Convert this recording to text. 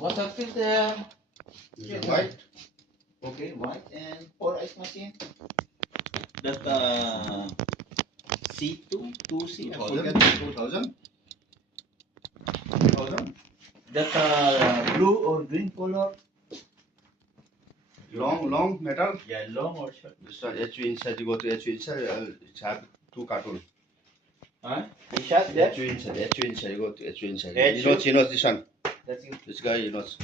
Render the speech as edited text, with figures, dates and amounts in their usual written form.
water filter. White. Okay, white and for ice machine. That C2, 2C, I forget. 2000. 2000. That blue or green color. Long metal. Yeah, long or short. This one HV inside. You go to HV inside. It have 2 cartoon. Huh? Inside there? HV inside. HV inside. You go to HV inside. HV? He knows this one. That's it. This guy, he knows.